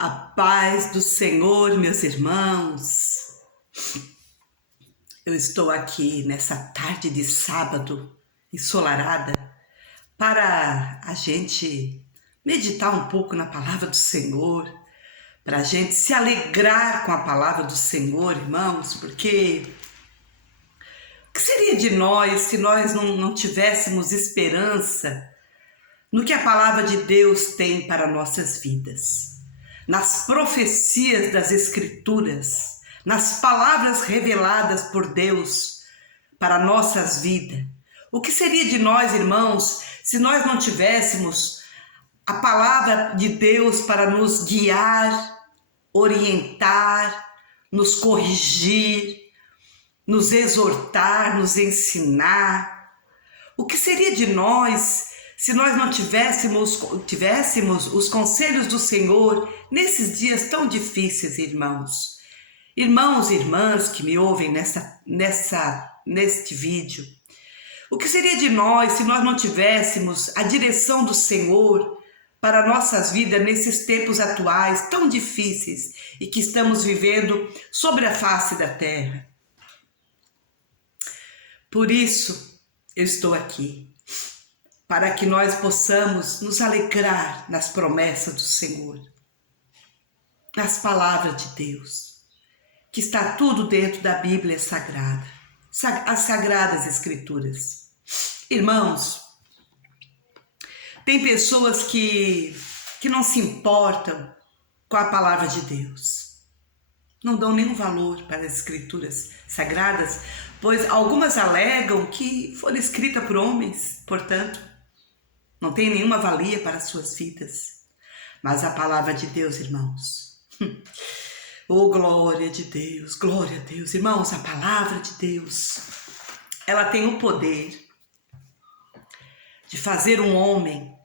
A paz do Senhor, meus irmãos. Eu estou aqui nessa tarde de sábado ensolarada para a gente meditar um pouco na palavra do Senhor, para a gente se alegrar com a palavra do Senhor, irmãos, porque o que seria de nós se nós não tivéssemos esperança no que a palavra de Deus tem para nossas vidas? Nas profecias das Escrituras, nas palavras reveladas por Deus para nossas vidas. O que seria de nós, irmãos, se nós não tivéssemos a palavra de Deus para nos guiar, orientar, nos corrigir, nos exortar, nos ensinar? O que seria de nós se nós não tivéssemos os conselhos do Senhor nesses dias tão difíceis, irmãos? Irmãos e irmãs que me ouvem neste vídeo, o que seria de nós se nós não tivéssemos a direção do Senhor para nossas vidas nesses tempos atuais tão difíceis e que estamos vivendo sobre a face da terra? Por isso, eu estou aqui, para que nós possamos nos alegrar nas promessas do Senhor, nas palavras de Deus, que está tudo dentro da Bíblia Sagrada, as Sagradas Escrituras. Irmãos, tem pessoas que não se importam com a palavra de Deus, não dão nenhum valor para as Escrituras Sagradas, pois algumas alegam que foram escritas por homens, portanto, não tem nenhuma valia para as suas vidas. Mas a palavra de Deus, irmãos, oh, glória a Deus, irmãos, a palavra de Deus, ela tem o poder de fazer um homem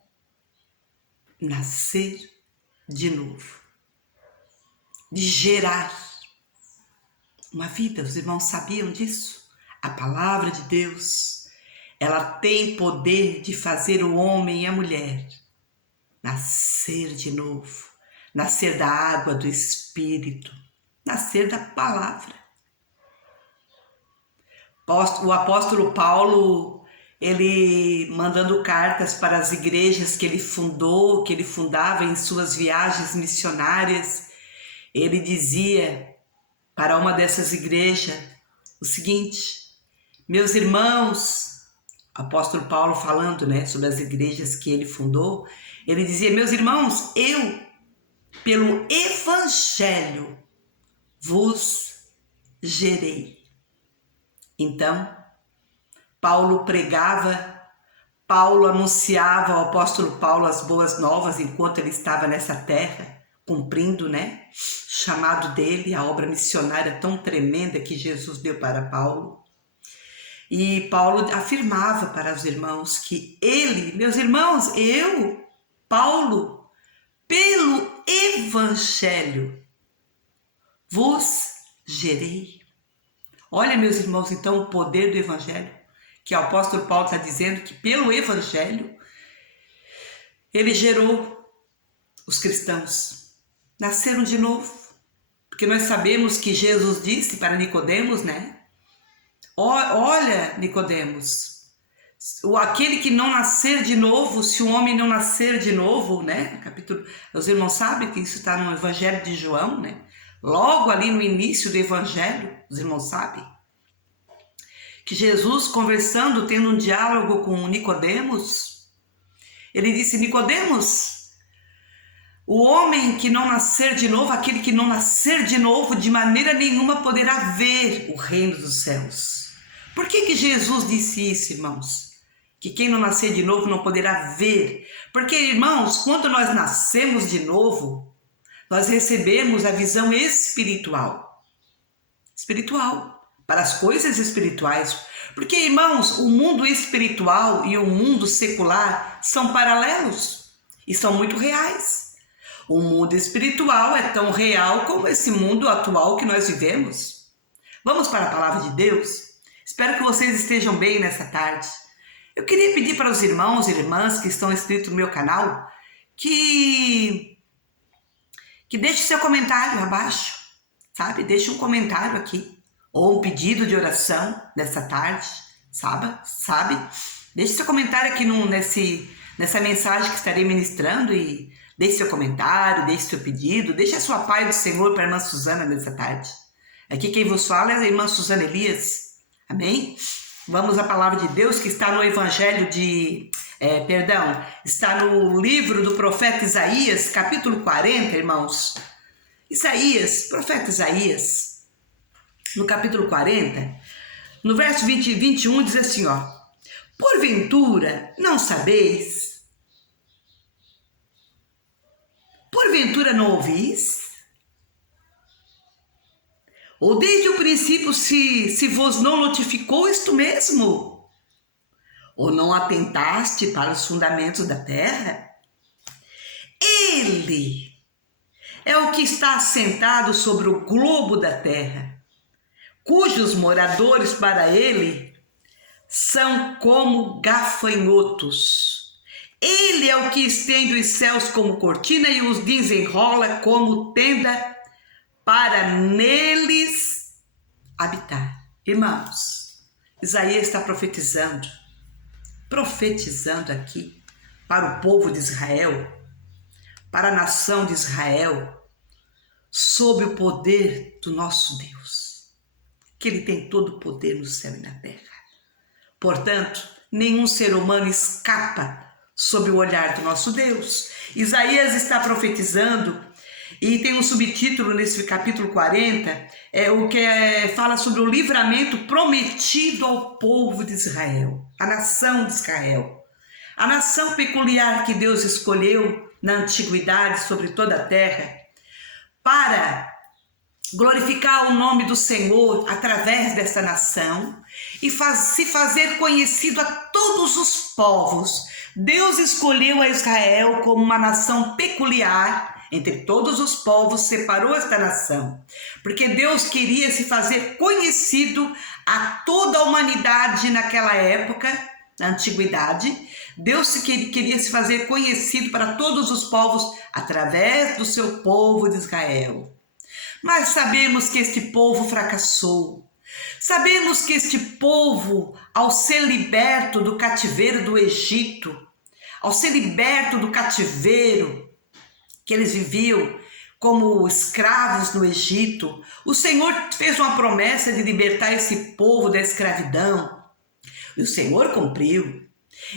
nascer de novo, de gerar uma vida. Os irmãos sabiam disso? A palavra de Deus, ela tem poder de fazer o homem e a mulher nascer de novo, nascer da água do Espírito, nascer da palavra. O apóstolo Paulo, ele mandando cartas para as igrejas que ele fundava em suas viagens missionárias, ele dizia para uma dessas igrejas o seguinte: meus irmãos, apóstolo Paulo falando, sobre as igrejas que ele fundou, ele dizia: meus irmãos, eu, pelo Evangelho, vos gerei. Então, Paulo pregava, Paulo anunciava, o apóstolo Paulo, as boas novas enquanto ele estava nessa terra, cumprindo, chamado dele, a obra missionária tão tremenda que Jesus deu para Paulo. E Paulo afirmava para os irmãos que ele, meus irmãos, eu, Paulo, pelo Evangelho, vos gerei. Olha, meus irmãos, então o poder do Evangelho, que o apóstolo Paulo está dizendo que pelo Evangelho, ele gerou os cristãos, nasceram de novo. Porque nós sabemos que Jesus disse para Nicodemos, olha, Nicodemos, aquele que não nascer de novo, se o homem não nascer de novo, capítulo, os irmãos sabem que isso está no Evangelho de João, logo ali no início do Evangelho, os irmãos sabem, que Jesus conversando, tendo um diálogo com Nicodemos, ele disse: Nicodemos, o homem que não nascer de novo, aquele que não nascer de novo, de maneira nenhuma poderá ver o reino dos céus. Por que Jesus disse isso, irmãos? Que quem não nascer de novo não poderá ver. Porque, irmãos, quando nós nascemos de novo, nós recebemos a visão espiritual. Para as coisas espirituais. Porque, irmãos, o mundo espiritual e o mundo secular são paralelos e são muito reais. O mundo espiritual é tão real como esse mundo atual que nós vivemos. Vamos para a palavra de Deus? Espero que vocês estejam bem nessa tarde. Eu queria pedir para os irmãos e irmãs que estão inscritos no meu canal que que deixe seu comentário abaixo, sabe? Deixe um comentário aqui, ou um pedido de oração nessa tarde, sabe? Deixe seu comentário aqui nessa mensagem que estarei ministrando e deixe seu comentário, deixe seu pedido, deixe a sua paz do Senhor para a irmã Suzana nessa tarde. Aqui quem vos fala é a irmã Suzana Elias, amém? Vamos à palavra de Deus que está no Evangelho está no livro do profeta Isaías, capítulo 40, irmãos. Profeta Isaías, no capítulo 40, no verso 20 e 21, diz assim, ó: porventura não sabeis? Porventura não ouvis? Ou desde o princípio se vos não notificou isto mesmo? Ou não atentaste para os fundamentos da terra? Ele é o que está assentado sobre o globo da terra, cujos moradores para ele são como gafanhotos. Ele é o que estende os céus como cortina e os desenrola como tenda para neles habitar. Irmãos, Isaías está profetizando aqui para o povo de Israel, para a nação de Israel, sob o poder do nosso Deus, que Ele tem todo o poder no céu e na terra. Portanto, nenhum ser humano escapa sob o olhar do nosso Deus. Isaías está profetizando e tem um subtítulo nesse capítulo 40, fala sobre o livramento prometido ao povo de Israel, a nação de Israel. A nação peculiar que Deus escolheu na antiguidade sobre toda a terra para glorificar o nome do Senhor através dessa nação e se fazer conhecido a todos os povos. Deus escolheu a Israel como uma nação peculiar. Entre todos os povos, separou esta nação, porque Deus queria se fazer conhecido a toda a humanidade naquela época, na antiguidade. Deus queria se fazer conhecido para todos os povos através do seu povo de Israel. Mas sabemos que este povo fracassou. Sabemos que este povo, ao ser liberto do cativeiro do Egito, ao ser liberto do cativeiro, que eles viviam como escravos no Egito, o Senhor fez uma promessa de libertar esse povo da escravidão. E o Senhor cumpriu.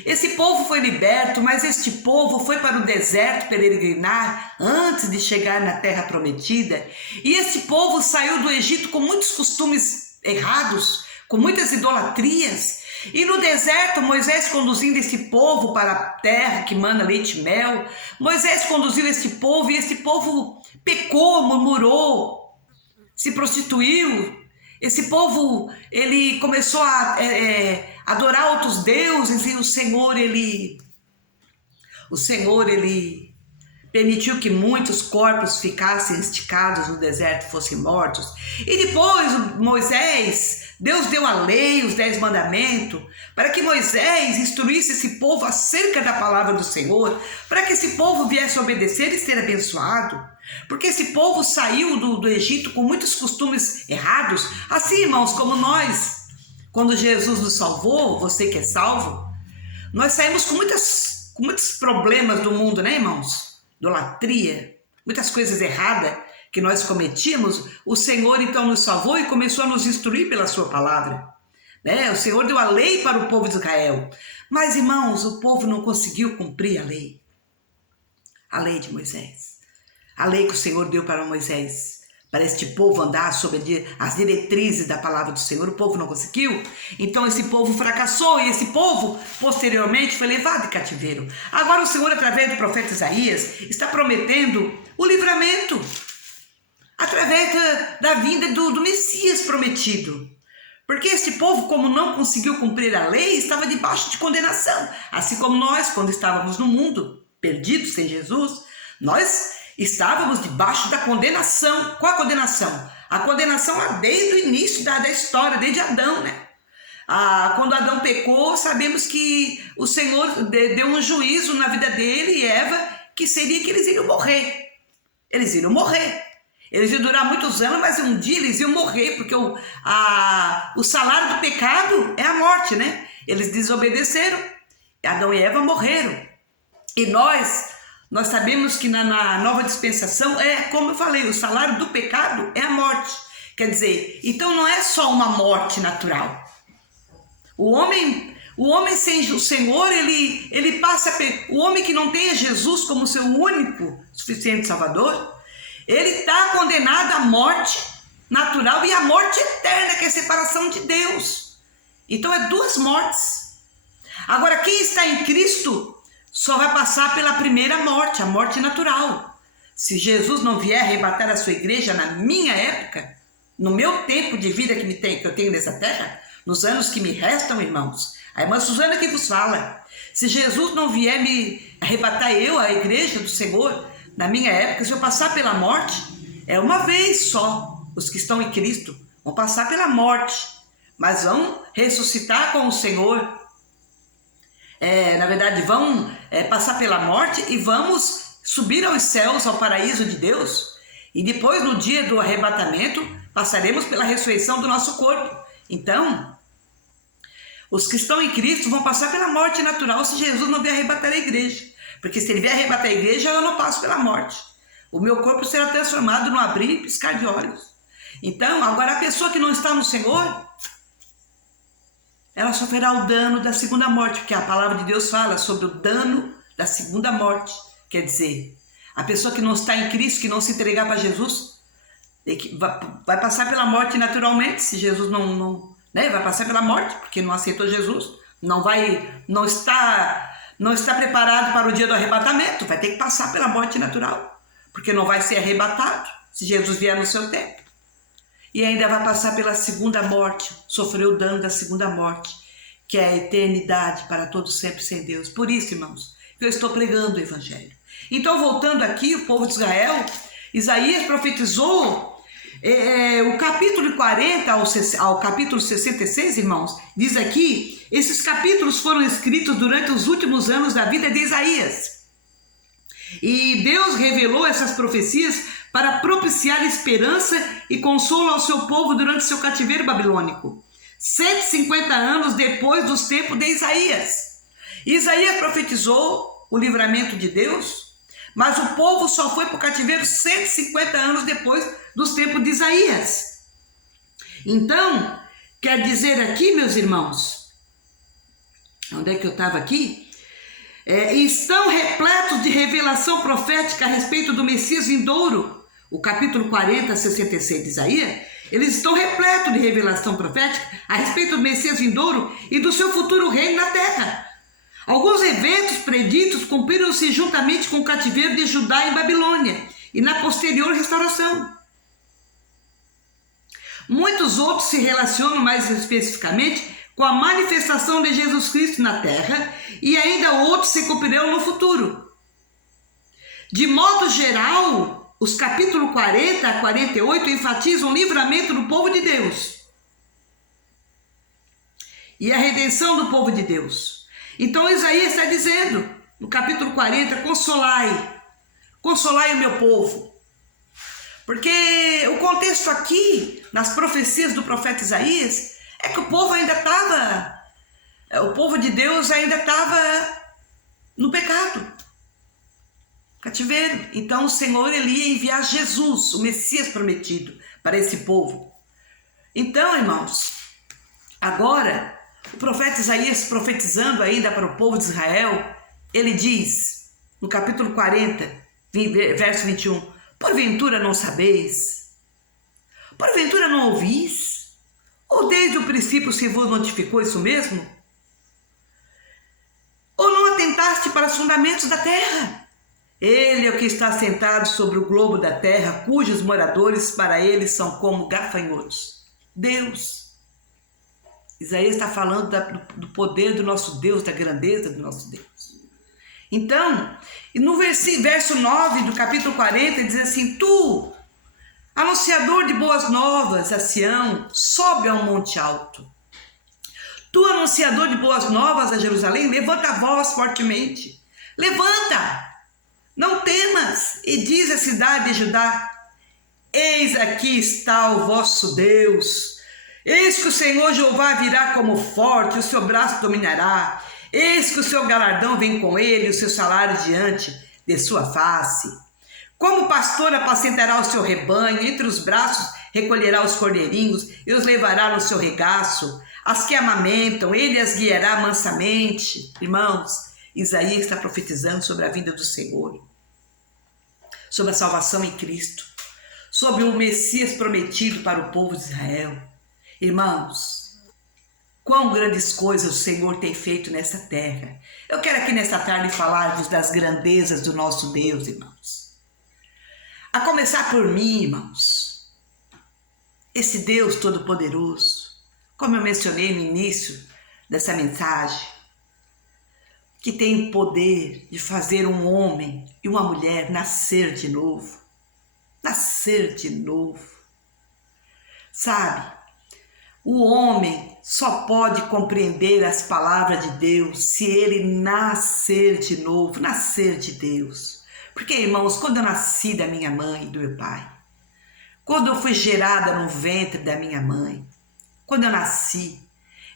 Esse povo foi liberto, mas este povo foi para o deserto peregrinar antes de chegar na terra prometida. E esse povo saiu do Egito com muitos costumes errados, com muitas idolatrias. E no deserto, Moisés conduzindo esse povo para a terra que mana leite e mel, Moisés conduziu esse povo e esse povo pecou, murmurou, se prostituiu. Esse povo, ele começou a adorar outros deuses e o Senhor, ele permitiu que muitos corpos ficassem esticados no deserto, fossem mortos. E depois Deus deu a lei, os 10 mandamentos, para que Moisés instruísse esse povo acerca da palavra do Senhor, para que esse povo viesse a obedecer e ser abençoado. Porque esse povo saiu do Egito com muitos costumes errados, assim, irmãos, como nós. Quando Jesus nos salvou, você que é salvo, nós saímos com muitos problemas do mundo, né, irmãos? Idolatria, muitas coisas erradas que nós cometíamos. O Senhor então nos salvou e começou a nos instruir pela sua palavra, né? O Senhor deu a lei para o povo de Israel, mas, irmãos, o povo não conseguiu cumprir a lei de Moisés, a lei que o Senhor deu para Moisés, para este povo andar sob as diretrizes da palavra do Senhor. O povo não conseguiu, então esse povo fracassou e esse povo posteriormente foi levado em cativeiro. Agora o Senhor, através do profeta Isaías, está prometendo o livramento através da vinda do Messias prometido. Porque este povo, como não conseguiu cumprir a lei, estava debaixo de condenação. Assim como nós, quando estávamos no mundo, perdidos sem Jesus, nós estávamos debaixo da condenação. Qual a condenação? A condenação é desde o início da história, desde Adão, né? Quando Adão pecou, sabemos que o Senhor deu um juízo na vida dele e Eva, que seria que eles iriam morrer. Eles iriam morrer. Eles iam durar muitos anos, mas um dia eles iam morrer, porque o salário do pecado é a morte, né? Eles desobedeceram, Adão e Eva morreram. E nós sabemos que na nova dispensação, como eu falei, o salário do pecado é a morte. Quer dizer, então não é só uma morte natural. O homem sem o Senhor, ele passa... O homem que não tenha Jesus como seu único, suficiente Salvador, ele está condenado à morte natural e à morte eterna, que é a separação de Deus. Então é duas mortes. Agora, quem está em Cristo só vai passar pela primeira morte, a morte natural. Se Jesus não vier arrebatar a sua igreja na minha época, no meu tempo de vida que eu tenho nessa terra, nos anos que me restam, irmãos, a irmã Suzana que vos fala, se Jesus não vier me arrebatar a igreja do Senhor, na minha época, se eu passar pela morte, é uma vez só. Os que estão em Cristo vão passar pela morte, mas vão ressuscitar com o Senhor. Na verdade, vão passar pela morte e vamos subir aos céus, ao paraíso de Deus. E depois, no dia do arrebatamento, passaremos pela ressurreição do nosso corpo. Então, os que estão em Cristo vão passar pela morte natural se Jesus não vier arrebatar a igreja. Porque se ele vier arrebatar a igreja, eu não passo pela morte. O meu corpo será transformado no abrir e piscar de olhos. Então, agora a pessoa que não está no Senhor, ela sofrerá o dano da segunda morte, porque a palavra de Deus fala sobre o dano da segunda morte. Quer dizer, a pessoa que não está em Cristo, que não se entregar para Jesus, vai passar pela morte naturalmente, se Jesus vai passar pela morte, porque não aceitou Jesus, não está preparado para o dia do arrebatamento, vai ter que passar pela morte natural, porque não vai ser arrebatado se Jesus vier no seu tempo. E ainda vai passar pela segunda morte, sofrer o dano da segunda morte, que é a eternidade para todos sempre sem Deus. Por isso, irmãos, eu estou pregando o Evangelho. Então, voltando aqui, o povo de Israel, Isaías profetizou o capítulo 40 ao capítulo 66, irmãos, diz aqui, esses capítulos foram escritos durante os últimos anos da vida de Isaías. E Deus revelou essas profecias para propiciar esperança e consolo ao seu povo durante seu cativeiro babilônico. 150 anos depois dos tempos de Isaías. Isaías profetizou o livramento de Deus, mas o povo só foi para o cativeiro 150 anos depois dos tempos de Isaías. Então, quer dizer aqui, meus irmãos, onde é que eu estava aqui? Estão repletos de revelação profética a respeito do Messias vindouro. O capítulo 40, 66 de Isaías, eles estão repletos de revelação profética a respeito do Messias vindouro e do seu futuro reino na terra. Alguns eventos preditos cumpriram-se juntamente com o cativeiro de Judá em Babilônia e na posterior restauração. Muitos outros se relacionam mais especificamente com a manifestação de Jesus Cristo na terra e ainda outros se cumprirão no futuro. De modo geral, os capítulos 40 a 48 enfatizam o livramento do povo de Deus e a redenção do povo de Deus. Então Isaías está dizendo, no capítulo 40, consolai o meu povo. Porque o contexto aqui, nas profecias do profeta Isaías, é que o povo de Deus ainda estava no pecado, cativeiro. Então o Senhor ele ia enviar Jesus, o Messias prometido, para esse povo. Então, irmãos, agora o profeta Isaías profetizando ainda para o povo de Israel, ele diz, no capítulo 40, verso 21, porventura não sabeis? Porventura não ouvis? Ou desde o princípio se vos notificou isso mesmo? Ou não atentaste para os fundamentos da terra? Ele é o que está sentado sobre o globo da terra, cujos moradores para ele são como gafanhotos. Deus. Isaías está falando do poder do nosso Deus, da grandeza do nosso Deus. Então, no verso 9 do capítulo 40, diz assim, tu, anunciador de boas novas a Sião, sobe ao monte alto. Tu, anunciador de boas novas a Jerusalém, levanta a voz fortemente. Levanta, não temas, e diz à cidade de Judá: eis aqui está o vosso Deus. Eis que o Senhor Jeová virá como forte, o seu braço dominará. Eis que o seu galardão vem com ele, o seu salário diante de sua face. Como pastor apacentará o seu rebanho, entre os braços recolherá os cordeirinhos e os levará no seu regaço. As que amamentam, ele as guiará mansamente. Irmãos, Isaías está profetizando sobre a vinda do Senhor, sobre a salvação em Cristo, sobre o Messias prometido para o povo de Israel. Irmãos, quão grandes coisas o Senhor tem feito nessa terra. Eu quero aqui nesta tarde falar-vos das grandezas do nosso Deus, irmãos. A começar por mim, irmãos. Esse Deus Todo-Poderoso, como eu mencionei no início dessa mensagem, que tem o poder de fazer um homem e uma mulher nascer de novo. Nascer de novo. Sabe, o homem só pode compreender as palavras de Deus se ele nascer de novo, nascer de Deus. Porque, irmãos, quando eu nasci da minha mãe e do meu pai, quando eu fui gerada no ventre da minha mãe, quando eu nasci,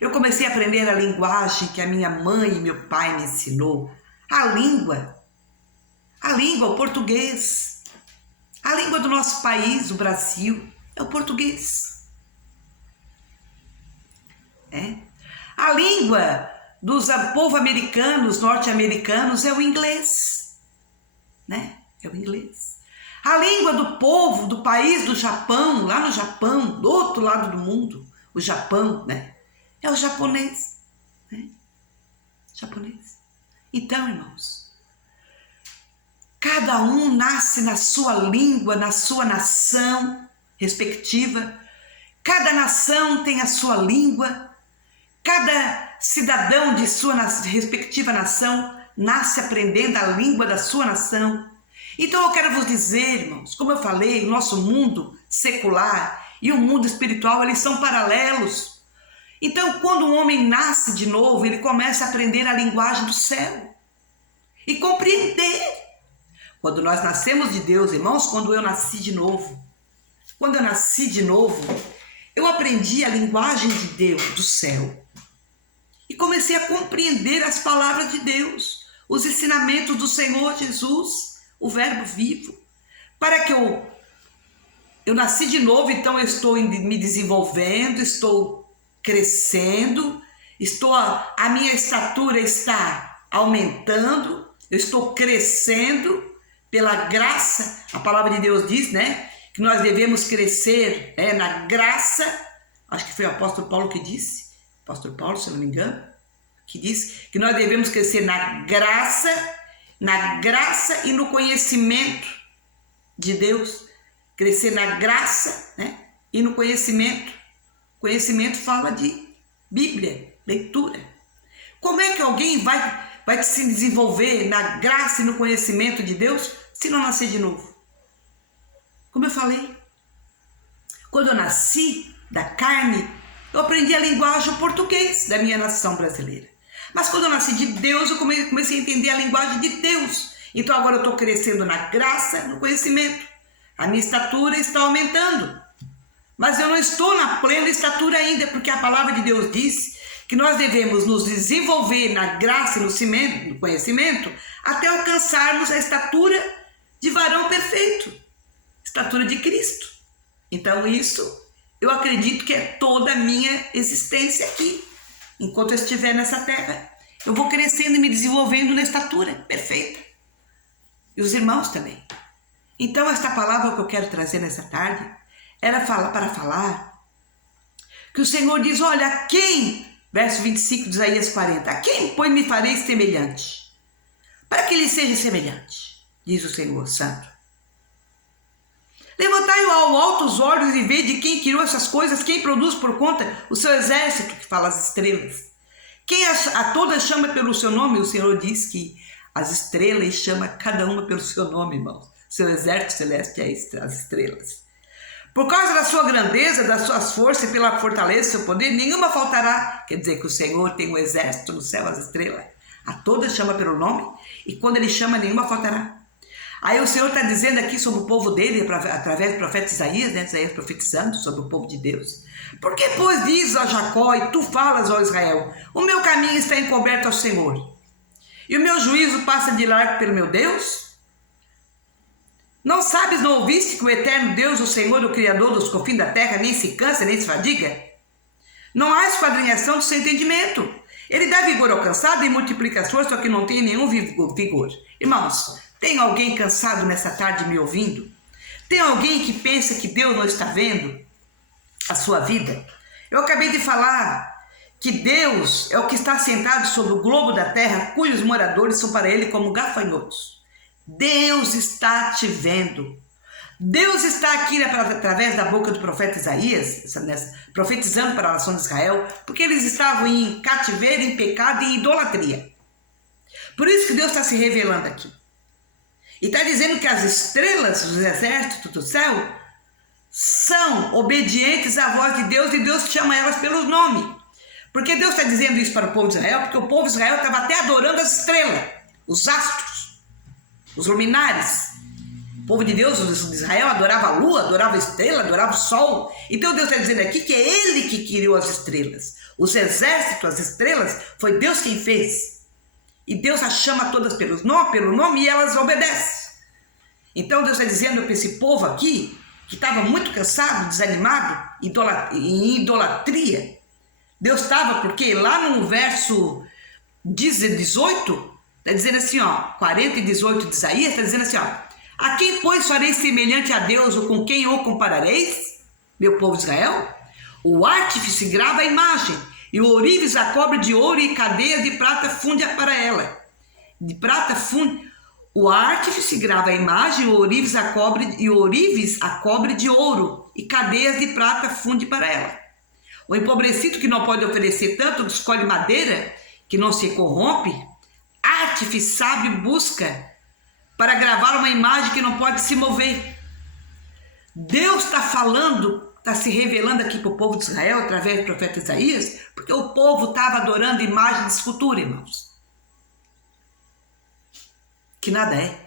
eu comecei a aprender a linguagem que a minha mãe e meu pai me ensinou. A língua, o português. A língua do nosso país, o Brasil, é o português. A língua dos povos americanos, norte-americanos, é o inglês. É o inglês. A língua do povo, do país do Japão, lá no Japão, do outro lado do mundo, o Japão, é o japonês. Japonês. Então, irmãos, cada um nasce na sua língua, na sua nação respectiva. Cada nação tem a sua língua. Cada cidadão de sua respectiva nação nasce aprendendo a língua da sua nação. Então eu quero vos dizer, irmãos, como eu falei, o nosso mundo secular e o mundo espiritual, eles são paralelos. Então, quando um homem nasce de novo, ele começa a aprender a linguagem do céu e compreender. Quando nós nascemos de Deus, irmãos, quando eu nasci de novo, eu aprendi a linguagem de Deus, do céu, e comecei a compreender as palavras de Deus, os ensinamentos do Senhor Jesus, o Verbo vivo. Para que eu nasci de novo, então eu estou me desenvolvendo, estou crescendo, a minha estatura está aumentando, eu estou crescendo pela graça. A palavra de Deus diz, que nós devemos crescer na graça. Acho que foi o apóstolo Paulo que disse, apóstolo Paulo, se eu não me engano, que disse que nós devemos crescer na graça e no conhecimento de Deus. Crescer na graça, e no conhecimento. Conhecimento fala de Bíblia, leitura. Como é que alguém vai se desenvolver na graça e no conhecimento de Deus se não nascer de novo? Como eu falei, quando eu nasci da carne, eu aprendi a linguagem português da minha nação brasileira. Mas quando eu nasci de Deus, eu comecei a entender a linguagem de Deus. Então agora eu estou crescendo na graça, no conhecimento. A minha estatura está aumentando. Mas eu não estou na plena estatura ainda, porque a palavra de Deus diz que nós devemos nos desenvolver na graça e no conhecimento até alcançarmos a estatura de varão perfeito, estatura de Cristo. Então isso eu acredito que é toda a minha existência aqui. Enquanto eu estiver nessa terra, eu vou crescendo e me desenvolvendo na estatura perfeita. E os irmãos também. Então esta palavra que eu quero trazer nessa tarde era para falar que o Senhor diz, olha, a quem, verso 25 de Isaías 40, a quem, pois, me farei semelhante? Para que ele seja semelhante, diz o Senhor Santo. Levantai ao alto os olhos e vede quem criou essas coisas, quem produz por conta o seu exército, que fala as estrelas. Quem a todas chama pelo seu nome, o Senhor diz que as estrelas chama cada uma pelo seu nome, irmãos. Seu exército celeste é as estrelas. Por causa da sua grandeza, das suas forças e pela fortaleza do seu poder, nenhuma faltará. Quer dizer que o Senhor tem um exército no céu, as estrelas. A todas chama pelo nome, e quando ele chama, nenhuma faltará. Aí o Senhor está dizendo aqui sobre o povo dele, através do profeta Isaías, né? Isaías profetizando sobre o povo de Deus. Porque, pois, diz a Jacó, e tu falas, ó Israel, o meu caminho está encoberto ao Senhor, e o meu juízo passa de largo pelo meu Deus? Não sabes, não ouviste que o eterno Deus, o Senhor, o Criador dos confins da terra, nem se cansa, nem se fadiga? Não há esquadrinhação do seu entendimento. Ele dá vigor ao cansado e multiplica as forças, só que não tem nenhum vigor. Irmãos, tem alguém cansado nessa tarde me ouvindo? Tem alguém que pensa que Deus não está vendo a sua vida? Eu acabei de falar que Deus é o que está sentado sobre o globo da terra, cujos moradores são para ele como gafanhotos. Deus está te vendo. Deus está aqui através da boca do profeta Isaías, profetizando para a nação de Israel, porque eles estavam em cativeiro, em pecado e em idolatria. Por isso que Deus está se revelando aqui. E está dizendo que as estrelas dos exércitos do céu são obedientes à voz de Deus e Deus chama elas pelos nomes. Porque Deus está dizendo isso para o povo de Israel? Porque o povo de Israel estava até adorando as estrelas, os astros, os luminares. O povo de Deus, de Israel, adorava a lua, adorava a estrela, adorava o sol. Então Deus está dizendo aqui que é Ele que criou as estrelas. Os exércitos, as estrelas, foi Deus quem fez. E Deus as chama todas pelo nome e elas obedecem. Então Deus está dizendo para esse povo aqui, que estava muito cansado, desanimado, em idolatria. Deus estava, porque lá no verso 18, está dizendo assim, ó, 40 e 18 de Isaías, está dizendo assim, ó, a quem, pois, fareis semelhante a Deus, ou com quem o comparareis, meu povo de Israel? O artífice grava a imagem, e o ourives a cobre de ouro, e cadeias de prata funde para ela. De prata funde... O artífice grava a imagem, o ourives a cobre de ouro, e cadeias de prata funde para ela. O empobrecido que não pode oferecer tanto, escolhe madeira, que não se corrompe. Artífice sábio busca para gravar uma imagem que não pode se mover. Deus está falando, está se revelando aqui para o povo de Israel, através do profeta Isaías, porque o povo estava adorando imagem de escultura, irmãos. Que nada é.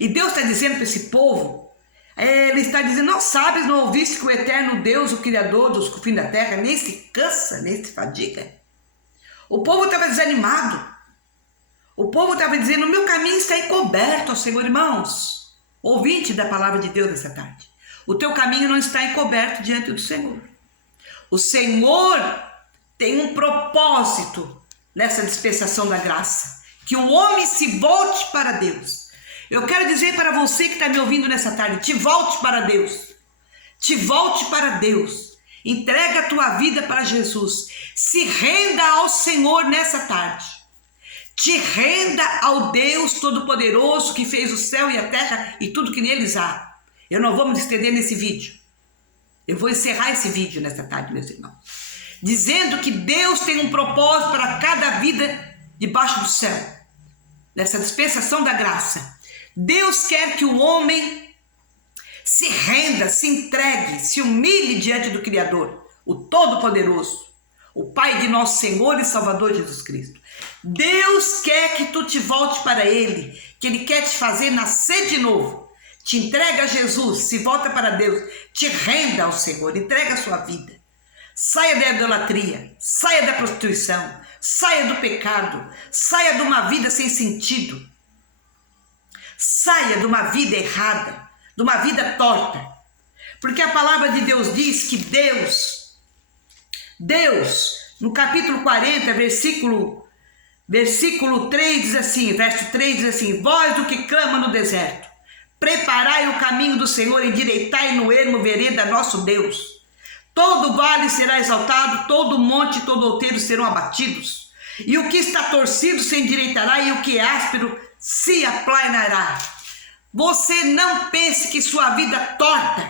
E Deus está dizendo para esse povo, Ele está dizendo, não sabes, não ouviste que o eterno Deus, o Criador dos confins da terra, nem se cansa, nem se fadiga? O povo estava desanimado. O povo estava dizendo, o meu caminho está encoberto ao Senhor, irmãos. Ouvinte da palavra de Deus nessa tarde. O teu caminho não está encoberto diante do Senhor. O Senhor tem um propósito nessa dispensação da graça. Que o homem se volte para Deus. Eu quero dizer para você que está me ouvindo nessa tarde, te volte para Deus. Te volte para Deus. Entrega a tua vida para Jesus. Se renda ao Senhor nessa tarde. Te renda ao Deus Todo-Poderoso que fez o céu e a terra e tudo que neles há. Eu não vou me estender nesse vídeo. Eu vou encerrar esse vídeo nessa tarde, meus irmãos. Dizendo que Deus tem um propósito para cada vida debaixo do céu. Nessa dispensação da graça. Deus quer que o homem se renda, se entregue, se humilhe diante do Criador, o Todo-Poderoso, o Pai de nosso Senhor e Salvador Jesus Cristo. Deus quer que tu te volte para Ele, que Ele quer te fazer nascer de novo. Te entrega a Jesus, se volta para Deus, te renda ao Senhor, entrega a sua vida. Saia da idolatria, saia da prostituição, saia do pecado, saia de uma vida sem sentido. Saia de uma vida errada, de uma vida torta. Porque a palavra de Deus diz que Deus, no capítulo 40, versículo 3 diz assim, verso 3 diz assim, vós do que clama no deserto, preparai o caminho do Senhor, endireitai no ermo vereda nosso Deus. Todo vale será exaltado, todo monte e todo outeiro serão abatidos. E o que está torcido se endireitará, e o que é áspero se aplanará. Você não pense que sua vida torta,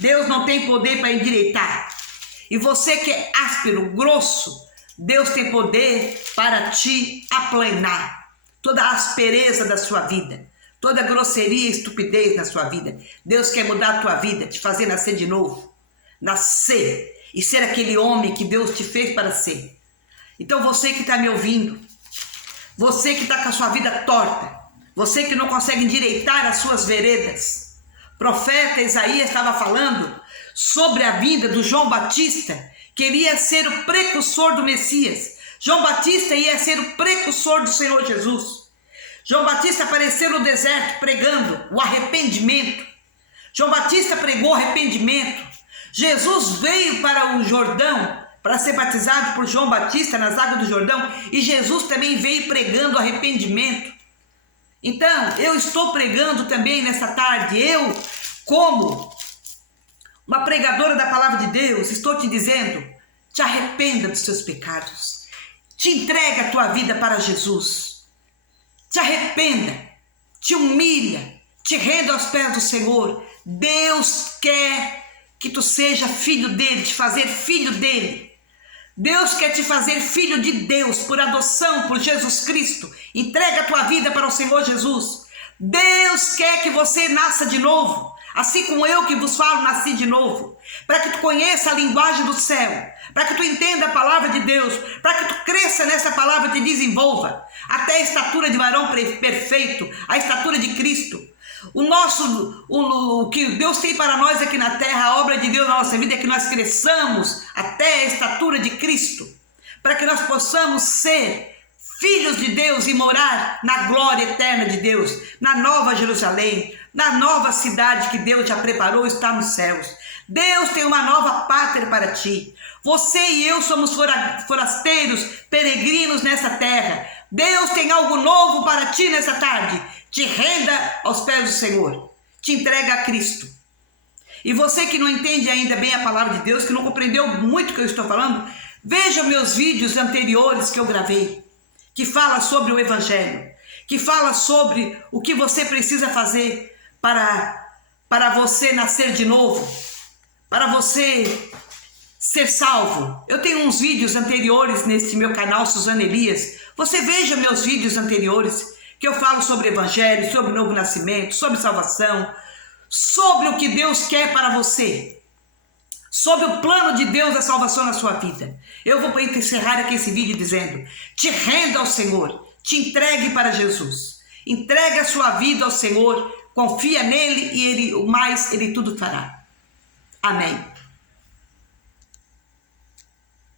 Deus não tem poder para endireitar. E você que é áspero, grosso, Deus tem poder para te aplanar. Toda a aspereza da sua vida, toda a grosseria e estupidez na sua vida. Deus quer mudar a tua vida, te fazer nascer de novo. Nascer e ser aquele homem que Deus te fez para ser. Então você que está me ouvindo, você que está com a sua vida torta, Você que não consegue endireitar as suas veredas. O profeta Isaías estava falando sobre a vinda do João Batista, que iria ser o precursor do Messias. João Batista ia ser o precursor do Senhor Jesus. João Batista apareceu no deserto pregando o arrependimento. João Batista pregou arrependimento. Jesus veio para o Jordão para ser batizado por João Batista nas águas do Jordão, e Jesus também veio pregando arrependimento. Então, eu estou pregando também nessa tarde, eu, como uma pregadora da palavra de Deus, estou te dizendo, te arrependa dos seus pecados, te entrega a tua vida para Jesus, te arrependa, te humilha, te renda aos pés do Senhor. Deus quer que tu seja filho dele, te fazer filho dele. Deus quer te fazer filho de Deus por adoção, por Jesus Cristo. Entrega a tua vida para o Senhor Jesus. Deus quer que você nasça de novo, assim como eu que vos falo, nasci de novo, para que tu conheça a linguagem do céu, para que tu entenda a palavra de Deus, para que tu cresça nessa palavra e te desenvolva até a estatura de varão perfeito, a estatura de Cristo. O que Deus tem para nós aqui na terra, a obra de Deus na nossa vida é que nós cresçamos até a estatura de Cristo, para que nós possamos ser filhos de Deus e morar na glória eterna de Deus, na nova Jerusalém, na nova cidade que Deus já preparou, está nos céus. Deus tem uma nova pátria para ti. Você e eu somos forasteiros, peregrinos nessa terra. Deus tem algo novo para ti nessa tarde. Te renda aos pés do Senhor, te entrega a Cristo. E você que não entende ainda bem a palavra de Deus, que não compreendeu muito o que eu estou falando, veja meus vídeos anteriores que eu gravei, que fala sobre o Evangelho, que fala sobre o que você precisa fazer para você nascer de novo, para você ser salvo. Eu tenho uns vídeos anteriores nesse meu canal, Suzana Elias. Você veja meus vídeos anteriores, que eu falo sobre evangelho, sobre novo nascimento, sobre salvação, sobre o que Deus quer para você, sobre o plano de Deus da salvação na sua vida. Eu vou encerrar aqui esse vídeo dizendo, te renda ao Senhor, te entregue para Jesus, entregue a sua vida ao Senhor, confia nele e o mais ele tudo fará. Amém.